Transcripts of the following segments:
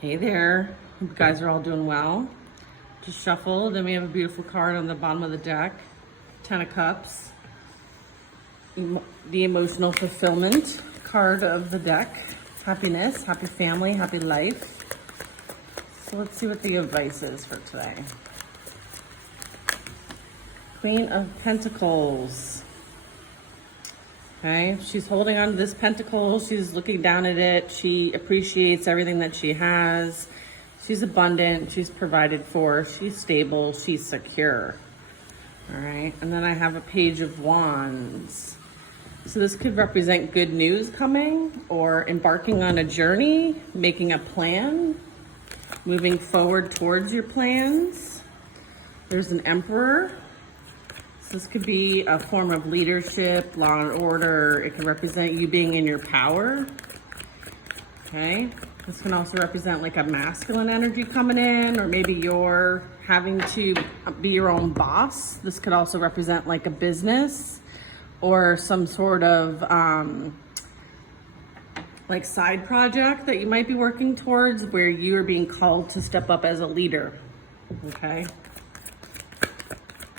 Hey there, hope you guys are all doing well. Just shuffle, then we have a beautiful card on the bottom of the deck. 10 of Cups, the emotional fulfillment card of the deck. Happiness, happy family, happy life. So let's see what the advice is for today. Queen of Pentacles. Okay, she's holding on to this pentacle. She's looking down at it. She appreciates everything that she has. She's abundant. She's provided for. She's stable. She's secure. All right, and then I have a Page of Wands. So this could represent good news coming, or embarking on a journey, making a plan, moving forward towards your plans. There's an Emperor. This could be a form of leadership, law and order. It can represent you being in your power. Okay. This can also represent like a masculine energy coming in, or maybe you're having to be your own boss. This could also represent like a business or some sort of like side project that you might be working towards, where you are being called to step up as a leader. Okay.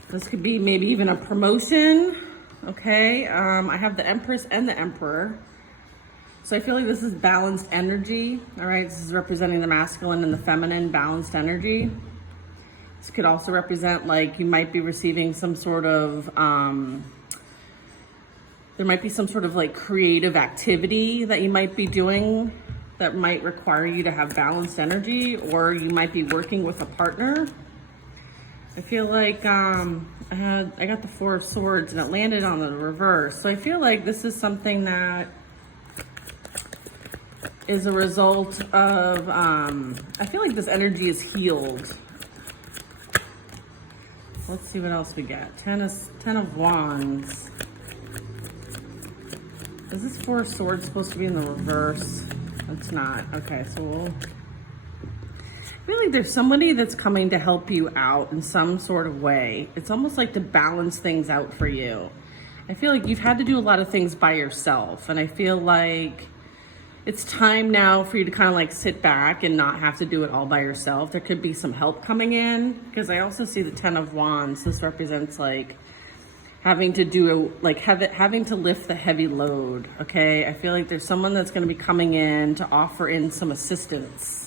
This could be maybe even a promotion, okay? I have the Empress and the Emperor. So I feel like this is balanced energy, all right? This is representing the masculine and the feminine balanced energy. This could also represent like you might be receiving some sort of, there might be some sort of like creative activity that you might be doing that might require you to have balanced energy, or you might be working with a partner. I feel like I got the Four of Swords and it landed on the reverse. So I feel like this is something that is a result of, I feel like this energy is healed. Let's see what else we get. Ten of Wands. Is this Four of Swords supposed to be in the reverse? It's not. Okay, so we'll... I feel like there's somebody that's coming to help you out in some sort of way. It's almost like to balance things out for you. I feel like you've had to do a lot of things by yourself, and I feel like it's time now for you to kind of like sit back and not have to do it all by yourself. There could be some help coming in, because I also see the Ten of Wands. This represents like having to do, like having to lift the heavy load, okay? I feel like there's someone that's going to be coming in to offer in some assistance.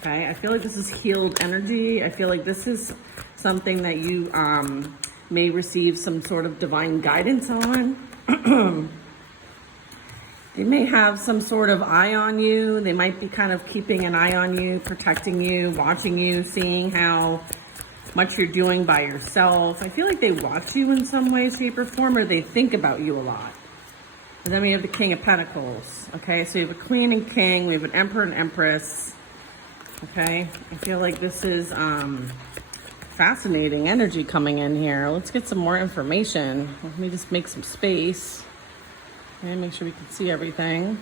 Okay, I feel like this is healed energy. I feel like this is something that you may receive some sort of divine guidance on. They may have some sort of eye on you. They might be kind of keeping an eye on you, protecting you, watching you, seeing how much you're doing by yourself. I feel like they watch you in some way, shape, or form, or they think about you a lot. And then we have the King of Pentacles. Okay, so we have a Queen and King. We have an Emperor and Empress. Okay, I feel like this is fascinating energy coming in here. Let's get some more information. Let me just make some space. Okay, make sure we can see everything.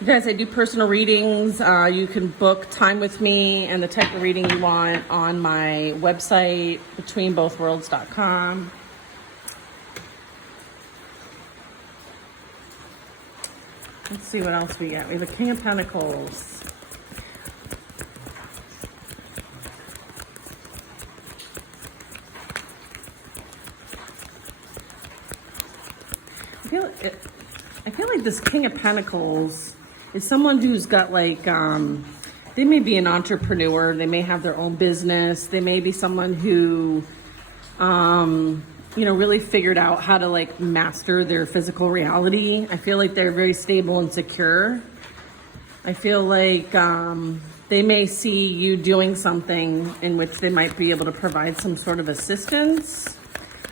You guys, I do personal readings. You can book time with me and the type of reading you want on my website, betweenbothworlds.com. Let's see what else we get. We have a King of Pentacles. I feel like this King of Pentacles is someone who's got like, they may be an entrepreneur. They may have their own business. They may be someone who, you know, really figured out how to like master their physical reality. I feel like they're very stable and secure. I feel like they may see you doing something in which they might be able to provide some sort of assistance.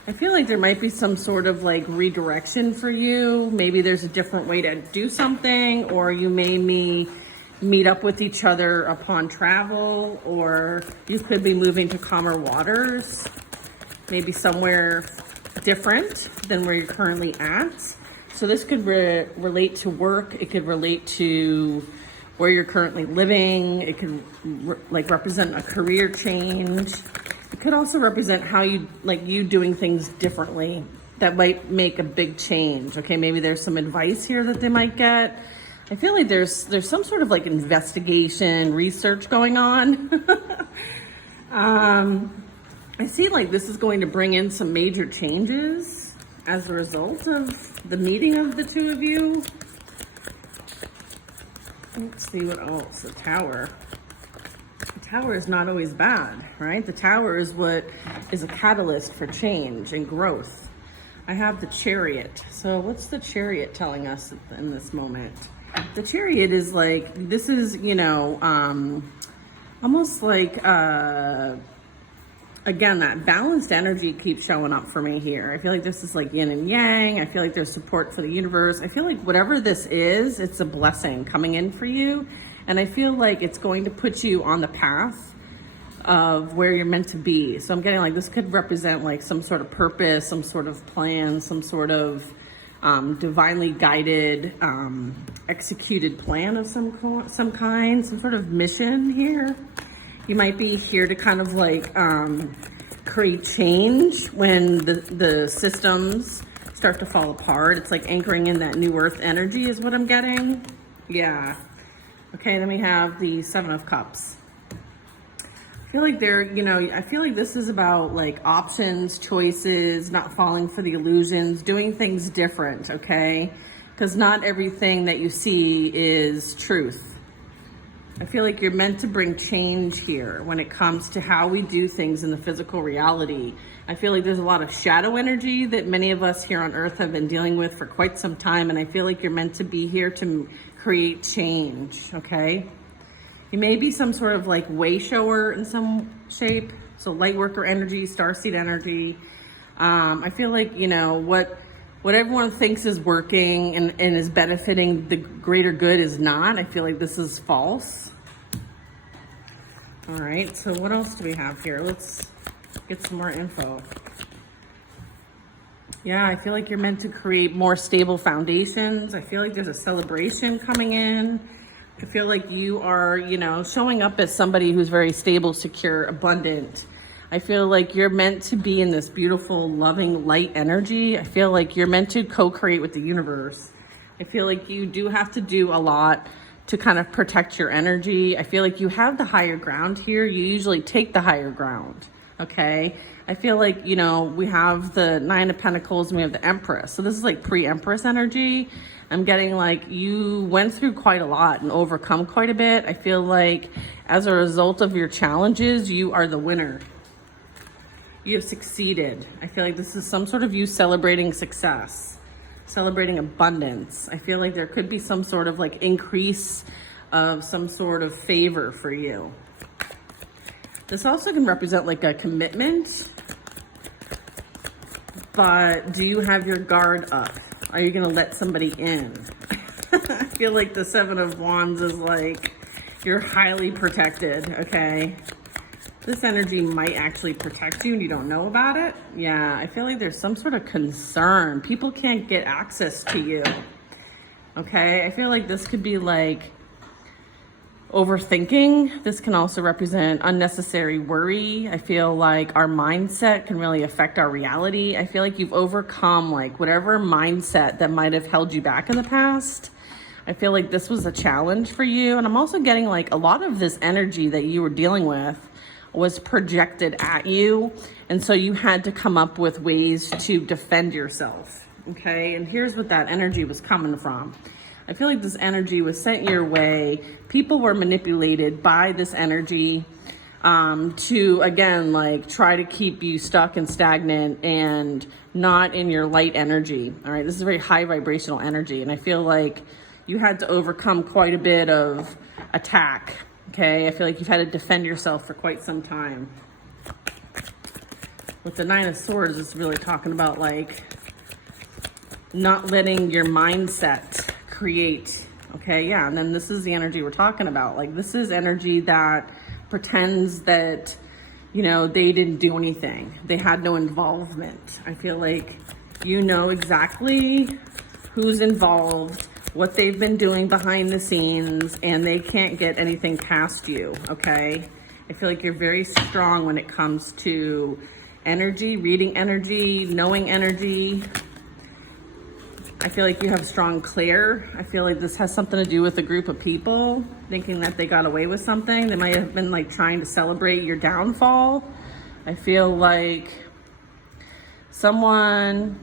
I feel like there might be some sort of like redirection for you. Maybe there's a different way to do something, or you may meet up with each other upon travel, or you could be moving to calmer waters. Maybe somewhere different than where you're currently at. So this could relate to work. It could relate to where you're currently living. It could like represent a career change. It could also represent how you doing things differently that might make a big change. Okay, maybe there's some advice here that they might get. I feel like there's some sort of like investigation, research going on. I see like this is going to bring in some major changes as a result of the meeting of the two of you. Let's see what else. The Tower. The Tower is not always bad, right? The Tower is what is a catalyst for change and growth. I have the Chariot. So what's the Chariot telling us in this moment? The Chariot is like, this is, you know, almost like, again, that balanced energy keeps showing up for me here. I feel like this is like yin and yang. I feel like there's support for the universe. I feel like whatever this is, it's a blessing coming in for you. And I feel like it's going to put you on the path of where you're meant to be. So I'm getting like, this could represent like some sort of purpose, some sort of plan, some sort of divinely guided, executed plan of some kind, some sort of mission here. You might be here to kind of like create change when the systems start to fall apart. It's like anchoring in that new earth energy is what I'm getting. Yeah. Okay, then we have the Seven of Cups. I feel like I feel like this is about like options, choices, not falling for the illusions, doing things different, okay? Because not everything that you see is truth. I feel like you're meant to bring change here when it comes to how we do things in the physical reality. I feel like there's a lot of shadow energy that many of us here on Earth have been dealing with for quite some time, and I feel like you're meant to be here to create change, okay? You may be some sort of like way shower in some shape. So light worker energy, starseed energy. I feel like, you know, what everyone thinks is working and is benefiting the greater good is not. I feel like this is false. All right, so what else do we have here? Let's get some more info. Yeah, I feel like you're meant to create more stable foundations. I feel like there's a celebration coming in. I feel like you are, you know, showing up as somebody who's very stable, secure, abundant. I feel like you're meant to be in this beautiful, loving, light energy. I feel like you're meant to co-create with the universe. I feel like you do have to do a lot to kind of protect your energy. I feel like you have the higher ground here. You usually take the higher ground, okay? I feel like, you know, we have the Nine of Pentacles and we have the Empress. So this is like pre-Empress energy. I'm getting like you went through quite a lot and overcome quite a bit. I feel like as a result of your challenges, you are the winner. You have succeeded. I feel like this is some sort of you celebrating success, celebrating abundance. I feel like there could be some sort of like increase of some sort of favor for you. This also can represent like a commitment, but do you have your guard up? Are you gonna let somebody in? I feel like the Seven of Wands is like, you're highly protected, okay? This energy might actually protect you and you don't know about it. Yeah, I feel like there's some sort of concern. People can't get access to you, okay? I feel like this could be like overthinking. This can also represent unnecessary worry. I feel like our mindset can really affect our reality. I feel like you've overcome like whatever mindset that might have held you back in the past. I feel like this was a challenge for you. And I'm also getting like a lot of this energy that you were dealing with was projected at you. And so you had to come up with ways to defend yourself, okay? And here's what that energy was coming from. I feel like this energy was sent your way. People were manipulated by this energy to, again, like try to keep you stuck and stagnant and not in your light energy. All right, this is a very high vibrational energy. And I feel like you had to overcome quite a bit of attack, okay? I feel like you've had to defend yourself for quite some time. With the Nine of Swords, it's really talking about like not letting your mindset create, okay? Yeah, and then this is the energy we're talking about. Like this is energy that pretends that, you know, they didn't do anything. They had no involvement. I feel like you know exactly who's involved, what they've been doing behind the scenes, and they can't get anything past you, okay? I feel like you're very strong when it comes to energy, reading energy, knowing energy. I feel like you have strong clear. I feel like this has something to do with a group of people thinking that they got away with something. They might have been like trying to celebrate your downfall. I feel like someone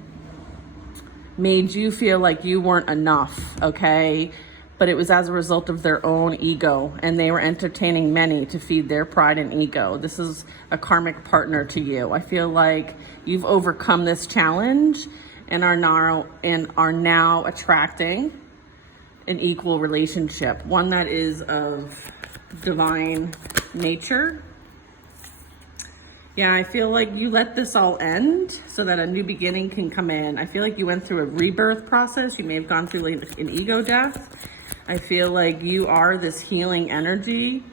made you feel like you weren't enough, okay? But it was as a result of their own ego, and they were entertaining many to feed their pride and ego. This is a karmic partner to you. I feel like you've overcome this challenge and are now attracting an equal relationship, one that is of divine nature. Yeah, I feel like you let this all end so that a new beginning can come in. I feel like you went through a rebirth process. You may have gone through like an ego death. I feel like you are this healing energy.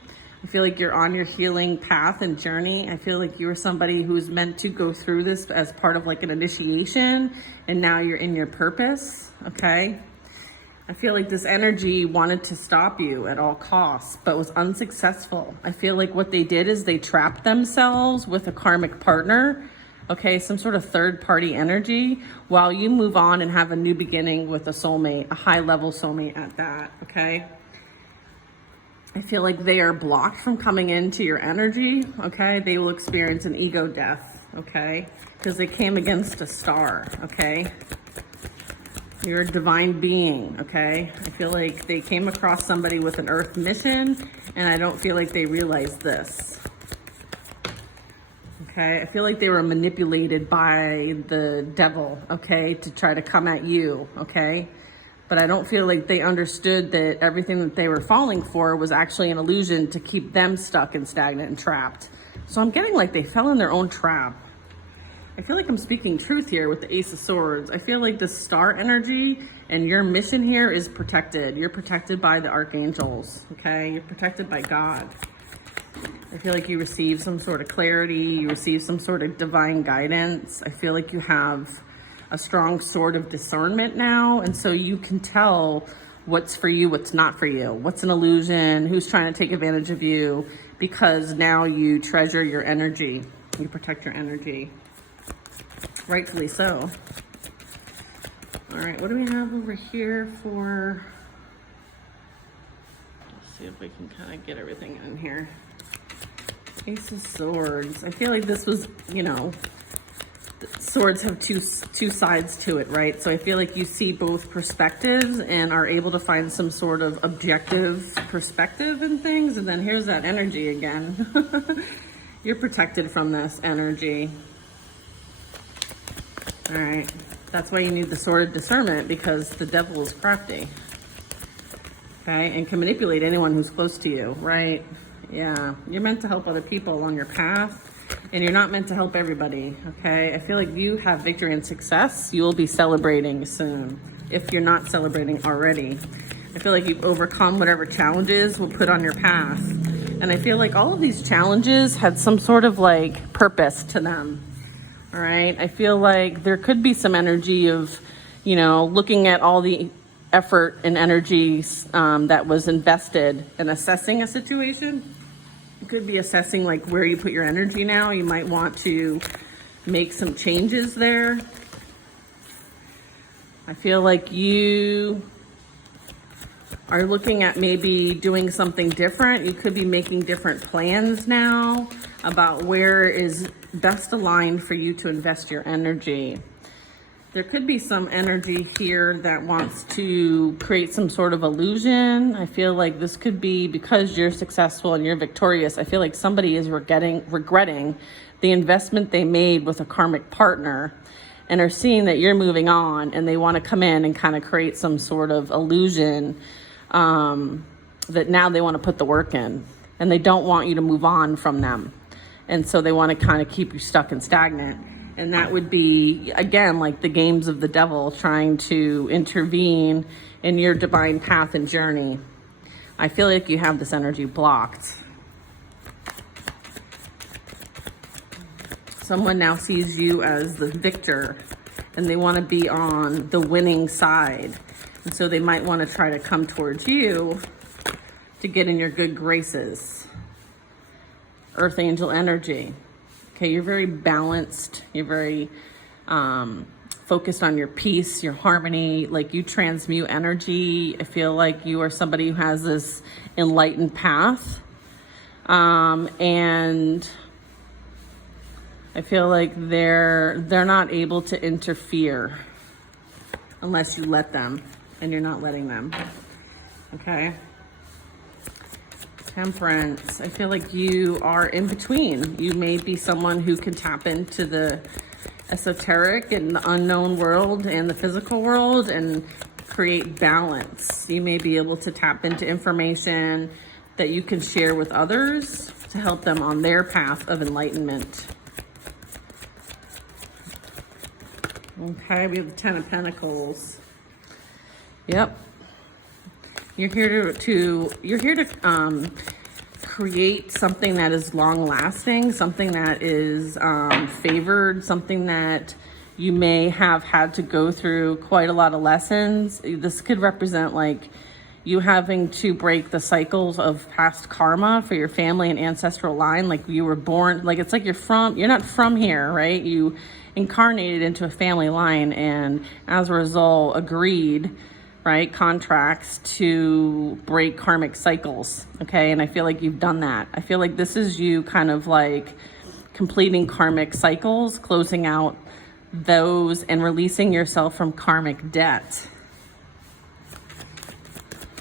I feel like you're on your healing path and journey. I feel like you're somebody who's meant to go through this as part of like an initiation, and now you're in your purpose, okay? I feel like this energy wanted to stop you at all costs, but was unsuccessful. I feel like what they did is they trapped themselves with a karmic partner, okay, some sort of third party energy, while you move on and have a new beginning with a soulmate, a high level soulmate at that, okay? I feel like they are blocked from coming into your energy, okay? They will experience an ego death, okay? Because they came against a star, okay? You're a divine being, okay? I feel like they came across somebody with an earth mission, and I don't feel like they realized this. Okay, I feel like they were manipulated by the devil, okay, to try to come at you, okay? But I don't feel like they understood that everything that they were falling for was actually an illusion to keep them stuck and stagnant and trapped. So I'm getting like they fell in their own trap. I feel like I'm speaking truth here with the Ace of Swords. I feel like the star energy and your mission here is protected. You're protected by the archangels, okay? You're protected by God. I feel like you receive some sort of clarity. You receive some sort of divine guidance. I feel like you have a strong sort of discernment now. And so you can tell what's for you, what's not for you, what's an illusion, who's trying to take advantage of you, because now you treasure your energy. You protect your energy. Rightfully so. All right, what do we have over here for, let's see if we can kind of get everything in here. Ace of Swords. I feel like this was, you know, swords have two sides to it, right? So I feel like you see both perspectives and are able to find some sort of objective perspective in things. And then here's that energy again. You're protected from this energy. All right, that's why you need the sword of discernment, because the devil is crafty, okay, and can manipulate anyone who's close to you, right? Yeah, you're meant to help other people on your path, and you're not meant to help everybody, okay? I feel like you have victory and success. You will be celebrating soon, if you're not celebrating already. I feel like you've overcome whatever challenges were put on your path, and I feel like all of these challenges had some sort of like purpose to them. All right, I feel like there could be some energy of, you know, looking at all the effort and energy that was invested in assessing a situation. You could be assessing like where you put your energy now. You might want to make some changes there. I feel like you are looking at maybe doing something different. You could be making different plans now about where is best aligned for you to invest your energy. There could be some energy here that wants to create some sort of illusion. I feel like this could be because you're successful and you're victorious. I feel like somebody is regretting the investment they made with a karmic partner and are seeing that you're moving on, and they want to come in and kind of create some sort of illusion that now they want to put the work in, and they don't want you to move on from them. And so they want to kind of keep you stuck and stagnant. And that would be, again, like the games of the devil trying to intervene in your divine path and journey. I feel like you have this energy blocked. Someone now sees you as the victor, and they want to be on the winning side. And so they might want to try to come towards you to get in your good graces. Earth angel energy. Okay, you're very balanced. You're very focused on your peace, your harmony, like you transmute energy. I feel like you are somebody who has this enlightened path. And I feel like they're not able to interfere unless you let them, and you're not letting them. Okay. Temperance. I feel like you are in between. You may be someone who can tap into the esoteric and the unknown world and the physical world and create balance. You may be able to tap into information that you can share with others to help them on their path of enlightenment. Okay, we have the Ten of Pentacles. Yep. You're here to create something that is long lasting, something that is favored, something that you may have had to go through quite a lot of lessons. This could represent like you having to break the cycles of past karma for your family and ancestral line. Like you were born, like it's like you're not from here, right? You incarnated into a family line and as a result agreed, right, contracts to break karmic cycles, okay? And I feel like you've done that. I feel like this is you kind of like completing karmic cycles, closing out those and releasing yourself from karmic debt.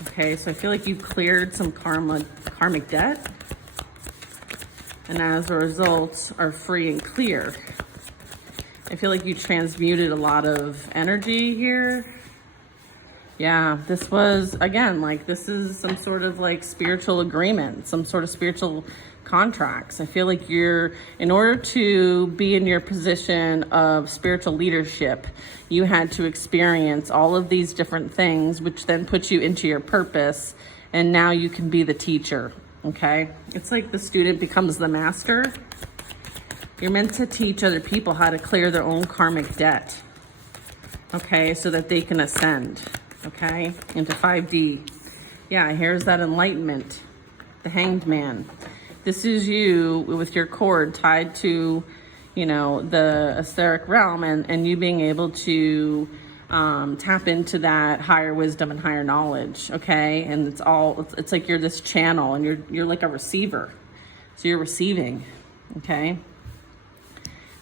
Okay, so I feel like you cleared some karmic debt and as a result are free and clear. I feel like you transmuted a lot of energy here. Yeah, this was, again, like this is some sort of like spiritual agreement, some sort of spiritual contracts. I feel like in order to be in your position of spiritual leadership, you had to experience all of these different things, which then puts you into your purpose. And now you can be the teacher, okay? It's like the student becomes the master. You're meant to teach other people how to clear their own karmic debt, okay? So that they can ascend. Okay, into 5D. Yeah, here's that enlightenment, the Hanged Man. This is you with your cord tied to, you know, the etheric realm and you being able to tap into that higher wisdom and higher knowledge, okay? And it's like you're this channel and you're like a receiver. So you're receiving, okay?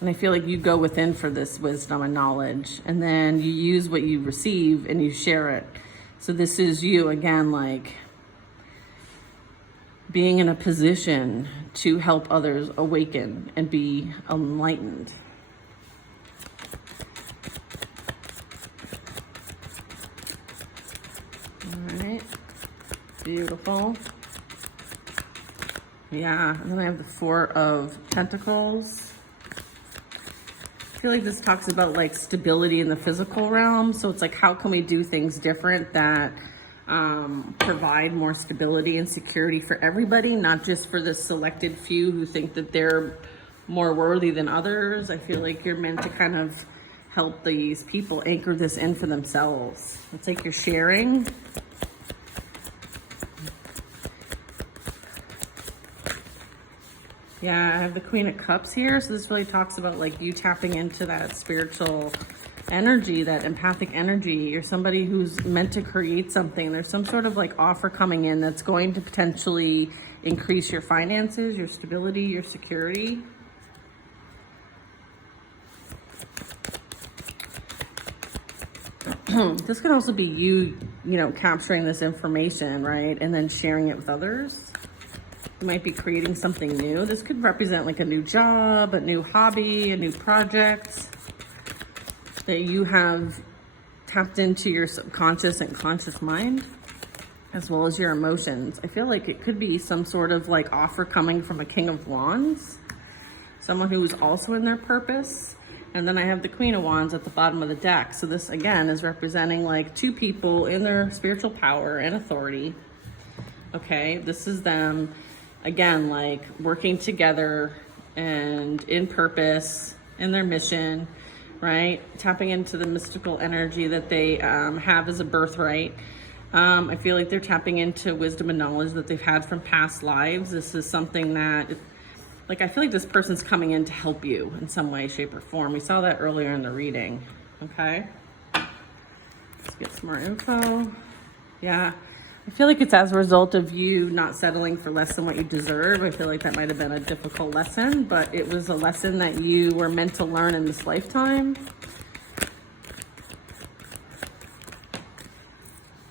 And I feel like you go within for this wisdom and knowledge, and then you use what you receive and you share it. So this is you, again, like being in a position to help others awaken and be enlightened. All right, beautiful. Yeah, and then I have the Four of Pentacles. I feel like this talks about like stability in the physical realm. So it's like, how can we do things different that provide more stability and security for everybody, not just for the selected few who think that they're more worthy than others. I feel like you're meant to kind of help these people anchor this in for themselves. It's like you're sharing. Yeah, I have the Queen of Cups here. So this really talks about like you tapping into that spiritual energy, that empathic energy. You're somebody who's meant to create something. There's some sort of like offer coming in that's going to potentially increase your finances, your stability, your security. This could also be you know, capturing this information, right? And then sharing it with others. You might be creating something new. This could represent like a new job, a new hobby, a new project that you have tapped into your subconscious and conscious mind, as well as your emotions. I feel like it could be some sort of like offer coming from a King of Wands, someone who is also in their purpose. And then I have the Queen of Wands at the bottom of the deck. So this again is representing like two people in their spiritual power and authority. Okay, this is them again, like working together and in purpose, in their mission, right? Tapping into the mystical energy that they have as a birthright. I feel like they're tapping into wisdom and knowledge that they've had from past lives. This is something that, like, I feel like this person's coming in to help you in some way, shape, or form. We saw that earlier in the reading, okay? Let's get some more info. Yeah, I feel like it's as a result of you not settling for less than what you deserve. I feel like that might have been a difficult lesson, but it was a lesson that you were meant to learn in this lifetime.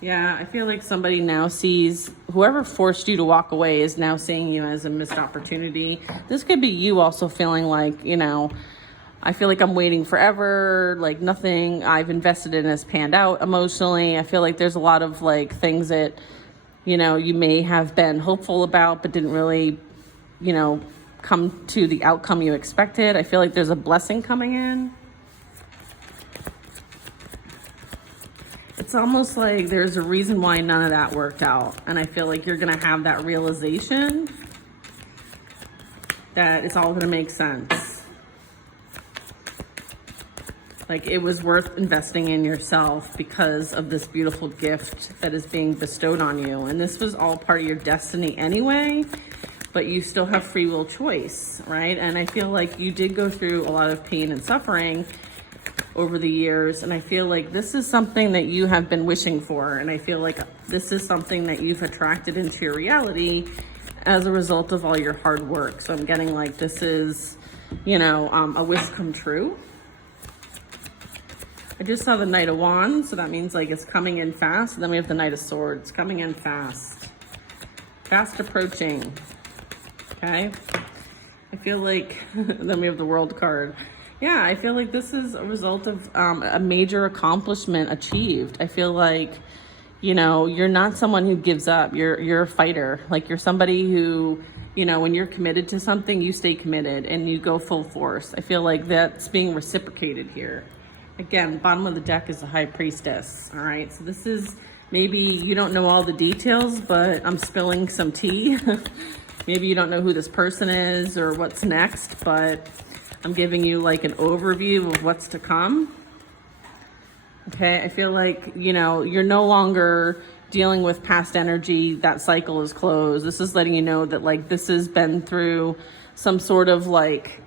Yeah, I feel like somebody now sees, whoever forced you to walk away is now seeing you as a missed opportunity. This could be you also feeling like, you know, I feel like I'm waiting forever, like nothing I've invested in has panned out emotionally. I feel like there's a lot of like things that, you know, you may have been hopeful about, but didn't really, you know, come to the outcome you expected. I feel like there's a blessing coming in. It's almost like there's a reason why none of that worked out. And I feel like you're going to have that realization that it's all going to make sense. Like it was worth investing in yourself because of this beautiful gift that is being bestowed on you. And this was all part of your destiny anyway, but you still have free will choice, right? And I feel like you did go through a lot of pain and suffering over the years. And I feel like this is something that you have been wishing for. And I feel like this is something that you've attracted into your reality as a result of all your hard work. So I'm getting like, this is, you know, a wish come true. I just saw the Knight of Wands, so that means like it's coming in fast. And then we have the Knight of Swords coming in fast. Fast approaching. Okay. I feel like, then we have the World card. Yeah, I feel like this is a result of a major accomplishment achieved. I feel like, you know, you're not someone who gives up. You're a fighter. Like you're somebody who, you know, when you're committed to something, you stay committed and you go full force. I feel like that's being reciprocated here. Again, bottom of the deck is the High Priestess. All right, so this is, maybe you don't know all the details, but I'm spilling some tea. Maybe you don't know who this person is or what's next, but I'm giving you like an overview of what's to come. Okay, I feel like, you know, you're no longer dealing with past energy. That cycle is closed. This is letting you know that like this has been through some sort of like,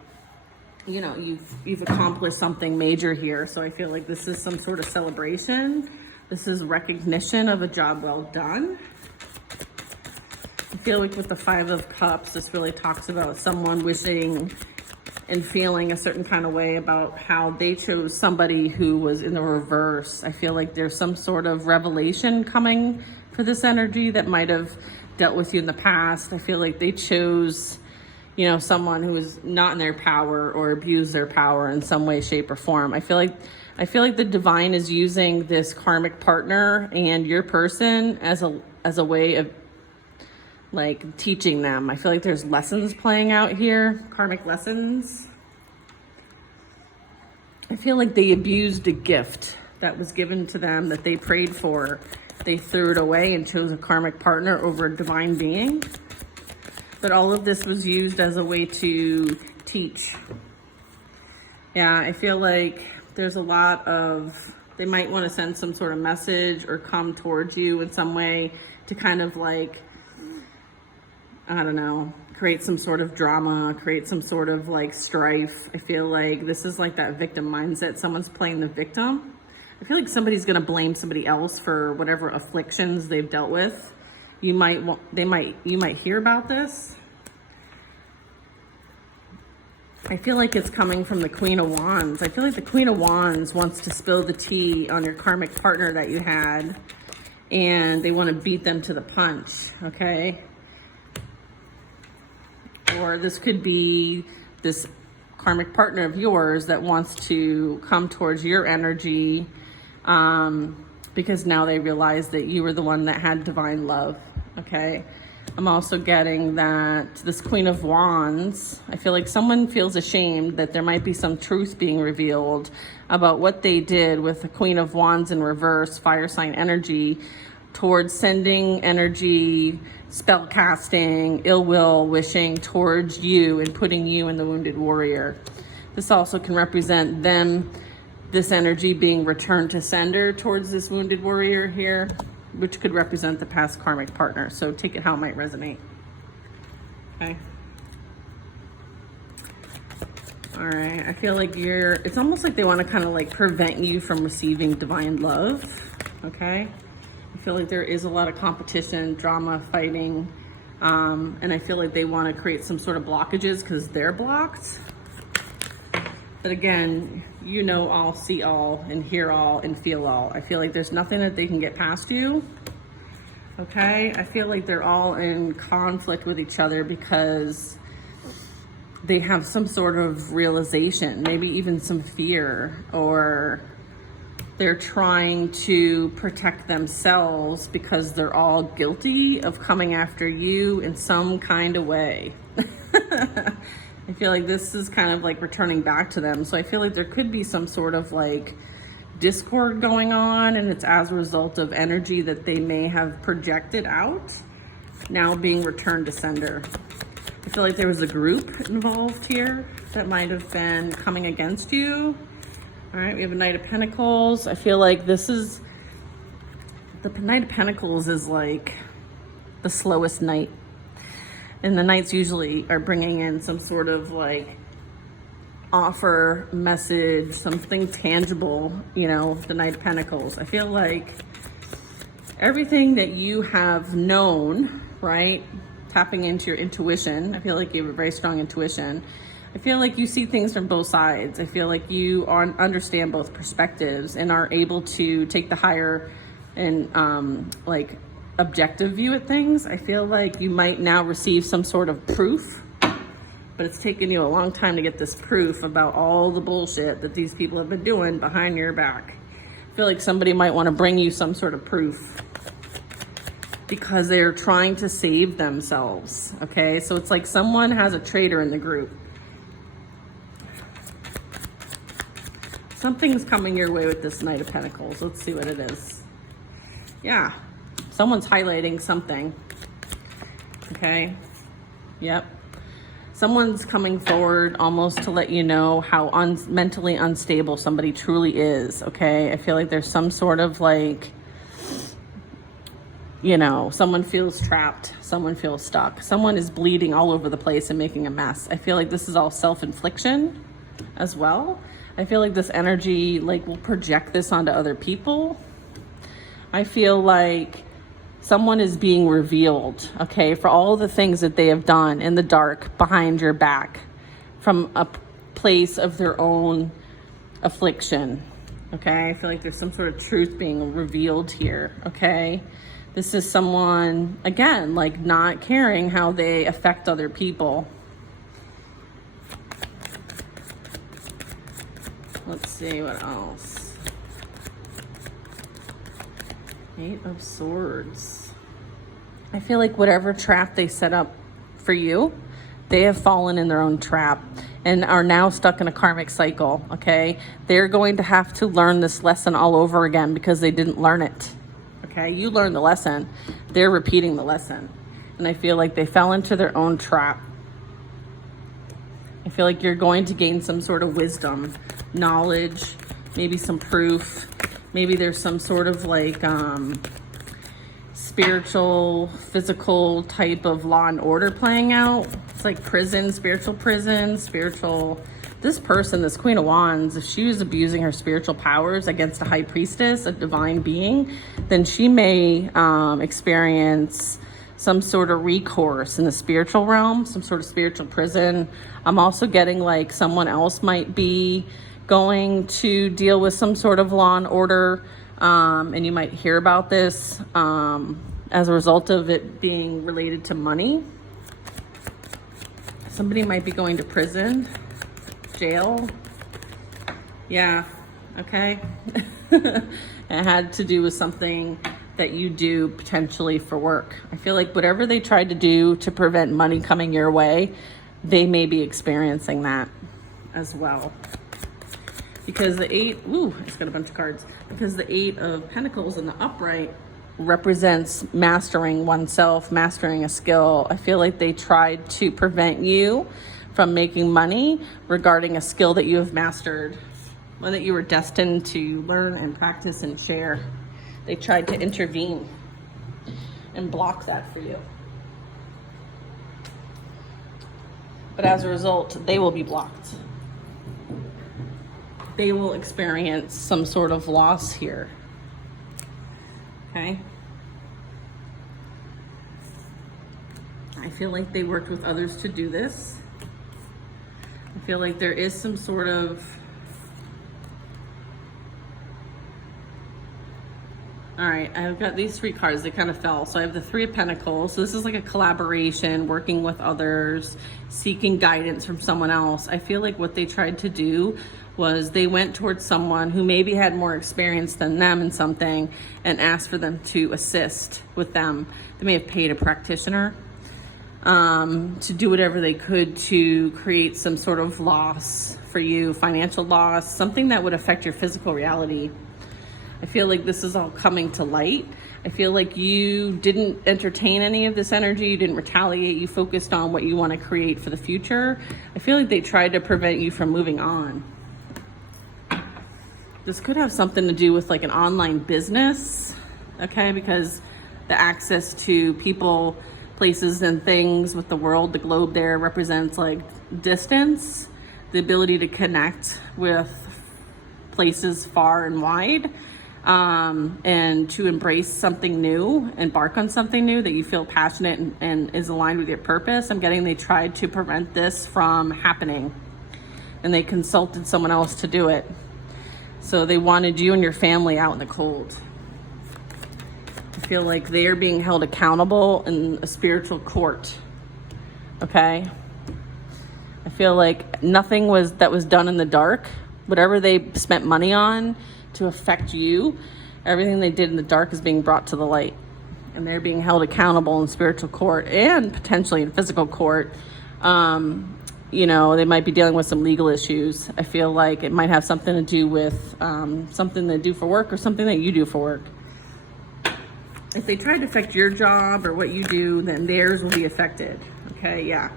you know, you've accomplished something major here. So I feel like this is some sort of celebration. This is recognition of a job well done. I feel like with the Five of Cups, this really talks about someone wishing and feeling a certain kind of way about how they chose somebody who was in the reverse. I feel like there's some sort of revelation coming for this energy that might have dealt with you in the past. I feel like they chose, you know, someone who was not in their power or abused their power in some way, shape, or form. I feel like the divine is using this karmic partner and your person as a way of like teaching them. I feel like there's lessons playing out here, karmic lessons. I feel like they abused a gift that was given to them that they prayed for. They threw it away and chose a karmic partner over a divine being. But all of this was used as a way to teach. Yeah, I feel like there's a lot of, they might want to send some sort of message or come towards you in some way to kind of like, I don't know, create some sort of drama, create some sort of like strife. I feel like this is like that victim mindset. Someone's playing the victim. I feel like somebody's going to blame somebody else for whatever afflictions they've dealt with. You might hear about this. I feel like it's coming from the Queen of Wands. I feel like the Queen of Wands wants to spill the tea on your karmic partner that you had, and they want to beat them to the punch, okay? Or this could be this karmic partner of yours that wants to come towards your energy because now they realize that you were the one that had divine love, okay? I'm also getting that this Queen of Wands, I feel like someone feels ashamed that there might be some truth being revealed about what they did with the Queen of Wands in reverse, fire sign energy, towards sending energy, spell casting, ill will, wishing towards you and putting you in the wounded warrior. This also can represent them, this energy being returned to sender towards this wounded warrior here, which could represent the past karmic partner. So take it how it might resonate. Okay. All right, I feel like it's almost like they want to kind of like prevent you from receiving divine love, okay? I feel like there is a lot of competition, drama, fighting, and I feel like they want to create some sort of blockages because they're blocked. But again, you know all, see all, and hear all, and feel all. I feel like there's nothing that they can get past you, okay? I feel like they're all in conflict with each other because they have some sort of realization, maybe even some fear, or they're trying to protect themselves because they're all guilty of coming after you in some kind of way. I feel like this is kind of like returning back to them. So I feel like there could be some sort of like discord going on, and it's as a result of energy that they may have projected out, now being returned to sender. I feel like there was a group involved here that might have been coming against you. All right, we have a Knight of Pentacles. I feel like the Knight of Pentacles is like the slowest knight. And the knights usually are bringing in some sort of like offer, message, something tangible, you know, the Knight of Pentacles. I feel like everything that you have known, right? Tapping into your intuition. I feel like you have a very strong intuition. I feel like you see things from both sides. I feel like you understand both perspectives and are able to take the higher and like objective view at things. I feel like you might now receive some sort of proof, but it's taken you a long time to get this proof about all the bullshit that these people have been doing behind your back. I feel like somebody might want to bring you some sort of proof because they're trying to save themselves, okay? So it's like someone has a traitor in the group. Something's coming your way with this Knight of Pentacles. Let's see what it is. Yeah, someone's highlighting something, okay? Yep. Someone's coming forward almost to let you know how mentally unstable somebody truly is, okay? I feel like there's some sort of like, you know, someone feels trapped, someone feels stuck, someone is bleeding all over the place and making a mess. I feel like this is all self-infliction as well. I feel like this energy like will project this onto other people. I feel like someone is being revealed, okay, for all the things that they have done in the dark behind your back from a place of their own affliction, okay? I feel like there's some sort of truth being revealed here, okay? This is someone, again, like not caring how they affect other people. Let's see what else. Eight of Swords. I feel like whatever trap they set up for you, they have fallen in their own trap and are now stuck in a karmic cycle, okay? They're going to have to learn this lesson all over again because they didn't learn it. Okay, you learned the lesson. They're repeating the lesson. And I feel like they fell into their own trap. I feel like you're going to gain some sort of wisdom, knowledge, maybe some proof. Maybe there's some sort of like spiritual, physical type of law and order playing out. It's like prison, spiritual, this person, this Queen of Wands, if she was abusing her spiritual powers against a high priestess, a divine being, then she may experience some sort of recourse in the spiritual realm, some sort of spiritual prison. I'm also getting like someone else might be going to deal with some sort of law and order, and you might hear about this as a result of it being related to money. Somebody might be going to prison, jail. Yeah, okay. It had to do with something that you do potentially for work. I feel like whatever they tried to do to prevent money coming your way, they may be experiencing that as well. Because the eight, it's got a bunch of cards. Because the Eight of Pentacles in the upright represents mastering oneself, mastering a skill. I feel like they tried to prevent you from making money regarding a skill that you have mastered, one that you were destined to learn and practice and share. They tried to intervene and block that for you. But as a result, they will be blocked. they will experience some sort of loss here. Okay. I feel like they worked with others to do this. I feel like there is some sort of, all right, I've got these 3 cards, they kind of fell. So I have the 3 of Pentacles. So this is like a collaboration, working with others, seeking guidance from someone else. I feel like what they tried to do was they went towards someone who maybe had more experience than them in something and asked for them to assist with them. They may have paid a practitioner to do whatever they could to create some sort of loss for you, financial loss, something that would affect your physical reality. I feel like this is all coming to light. I feel like you didn't entertain any of this energy. You didn't retaliate. You focused on what you want to create for the future. I feel like they tried to prevent you from moving on. This could have something to do with like an online business, okay? Because the access to people, places, and things with the world, the globe there represents like distance, the ability to connect with places far and wide, and to embrace something new, embark on something new that you feel passionate and is aligned with your purpose. I'm getting they tried to prevent this from happening, and they consulted someone else to do it. So they wanted you and your family out in the cold. I feel like they're being held accountable in a spiritual court, okay? I feel like nothing that was done in the dark, whatever they spent money on to affect you, everything they did in the dark is being brought to the light. And they're being held accountable in spiritual court and potentially in physical court. You know, they might be dealing with some legal issues. I feel like it might have something to do with something they do for work or something that you do for work. If they try to affect your job or what you do, then theirs will be affected. Okay, yeah.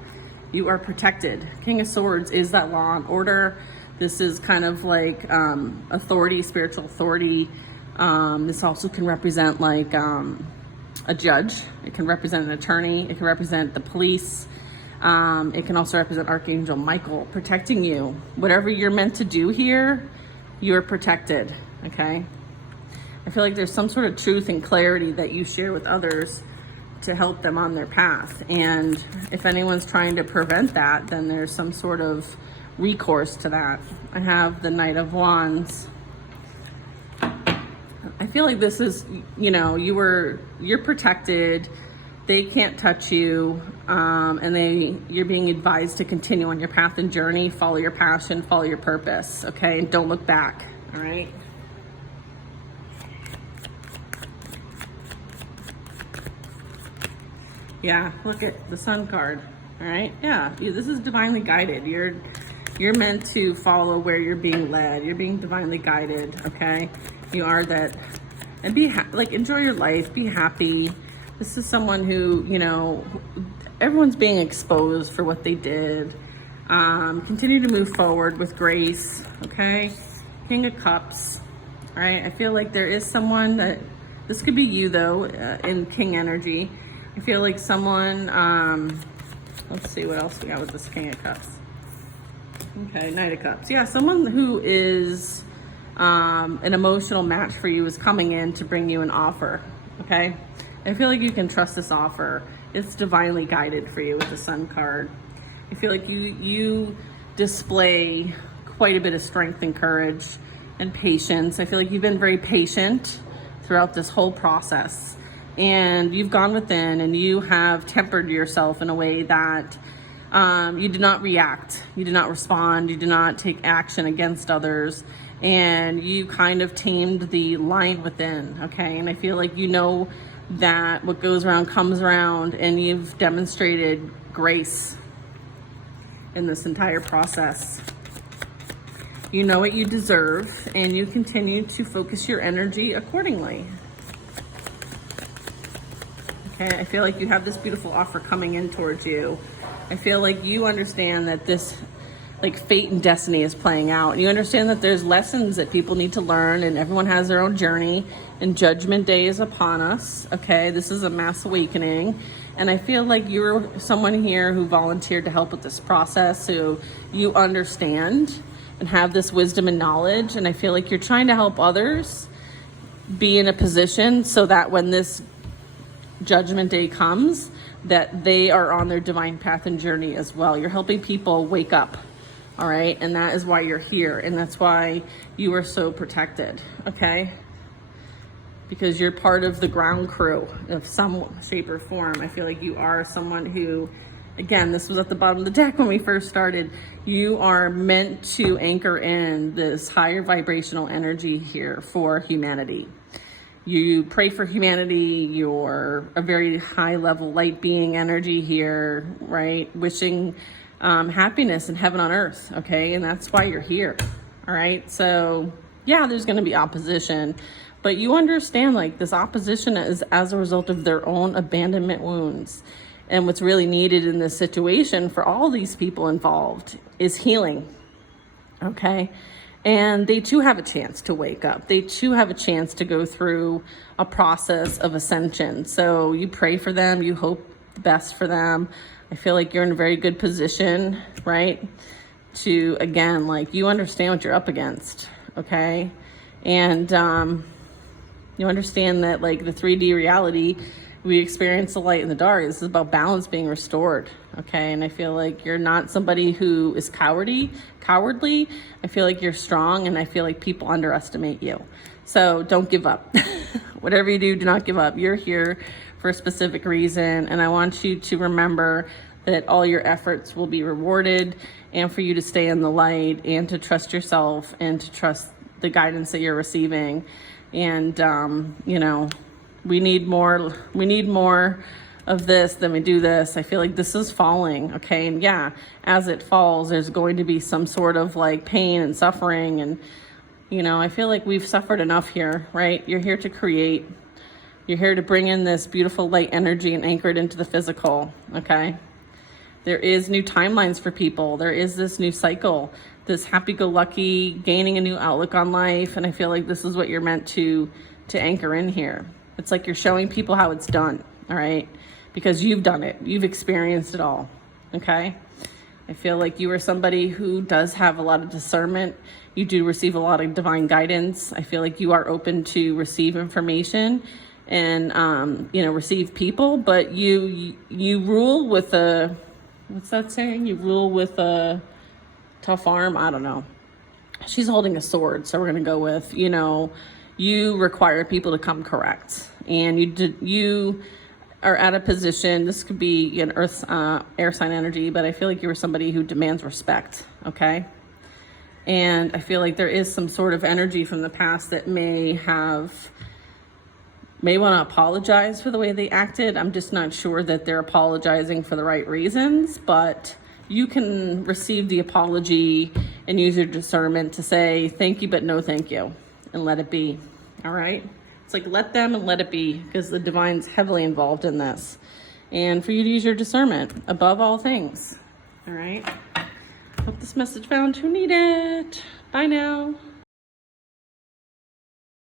You are protected. King of Swords is that law and order. This is kind of like authority, spiritual authority. This also can represent like a judge. It can represent an attorney. It can represent the police. It can also represent Archangel Michael protecting you. Whatever you're meant to do here, you're protected, okay? I feel like there's some sort of truth and clarity that you share with others to help them on their path. And if anyone's trying to prevent that, then there's some sort of recourse to that. I have the Knight of Wands. I feel like this is, you know, you're protected. They can't touch you, and you're being advised to continue on your path and journey, follow your passion, follow your purpose, okay? And don't look back, all right? Yeah, look at the Sun card, all right? Yeah, this is divinely guided. You're meant to follow where you're being led. You're being divinely guided, okay? You are that, and enjoy your life, be happy. This is someone who, you know, everyone's being exposed for what they did. Continue to move forward with grace, okay? King of Cups, all right? I feel like there is someone that, this could be you though, in King energy. I feel like someone, let's see what else we got with this King of Cups. Okay, Knight of Cups. Yeah, someone who is an emotional match for you is coming in to bring you an offer, okay? I feel like you can trust this offer. It's divinely guided for you with the Sun card. I feel like you display quite a bit of strength and courage and patience. I feel like you've been very patient throughout this whole process. And you've gone within and you have tempered yourself in a way that you did not react. You did not respond. You did not take action against others. And you kind of tamed the lion within, okay? And I feel like you know that what goes around comes around, and you've demonstrated grace in this entire process. You know what you deserve, and you continue to focus your energy accordingly. Okay, I feel like you have this beautiful offer coming in towards you. I feel like you understand that this, like, fate and destiny is playing out. And you understand that there's lessons that people need to learn, and everyone has their own journey, and Judgment Day is upon us, okay? This is a mass awakening. And I feel like you're someone here who volunteered to help with this process, so you understand and have this wisdom and knowledge. And I feel like you're trying to help others be in a position so that when this judgment day comes, that they are on their divine path and journey as well. You're helping people wake up. All right. And that is why you're here. And that's why you are so protected. Okay. Because you're part of the ground crew of some shape or form. I feel like you are someone who, again, this was at the bottom of the deck when we first started. You are meant to anchor in this higher vibrational energy here for humanity. You pray for humanity. You're a very high level light being energy here, right? Wishing happiness and heaven on earth. Okay. And that's why you're here. All right. So yeah, there's going to be opposition, but you understand like this opposition is as a result of their own abandonment wounds. And what's really needed in this situation for all these people involved is healing. Okay. And they too have a chance to wake up. They too have a chance to go through a process of ascension. So you pray for them. You hope the best for them. I feel like you're in a very good position, right? To, again, like you understand what you're up against. Okay. And you understand that like the 3D reality, we experience the light and the dark. This is about balance being restored. Okay. And I feel like you're not somebody who is cowardly. I feel like you're strong, and I feel like people underestimate you. So don't give up. Whatever you do not give up. You're here for a specific reason. And I want you to remember that all your efforts will be rewarded, and for you to stay in the light and to trust yourself and to trust the guidance that you're receiving. And, you know, we need more of this than we do this. I feel like this is falling. Okay. And yeah, as it falls, there's going to be some sort of like pain and suffering. And, you know, I feel like we've suffered enough here, right? You're here to create. You're here to bring in this beautiful light energy and anchor it into the physical. Okay. There is new timelines for people. There is this new cycle, this happy-go-lucky, gaining a new outlook on life. And I feel like this is what you're meant to anchor in here. It's like you're showing people how it's done, all right? Because you've done it. You've experienced it all, okay? I feel like you are somebody who does have a lot of discernment. You do receive a lot of divine guidance. I feel like you are open to receive information and, you know, receive people, but you rule with a, what's that saying? You rule with a tough arm. I don't know. She's holding a sword. So we're going to go with, you know, you require people to come correct, and you are at a position. This could be an earth, air sign energy, but I feel like you were somebody who demands respect. Okay. And I feel like there is some sort of energy from the past that may want to apologize for the way they acted. I'm just not sure that they're apologizing for the right reasons, but you can receive the apology and use your discernment to say, thank you, but no thank you, and let it be. All right. It's like, let them and let it be, because the divine's heavily involved in this, and for you to use your discernment above all things. All right. Hope this message found who need it. Bye now.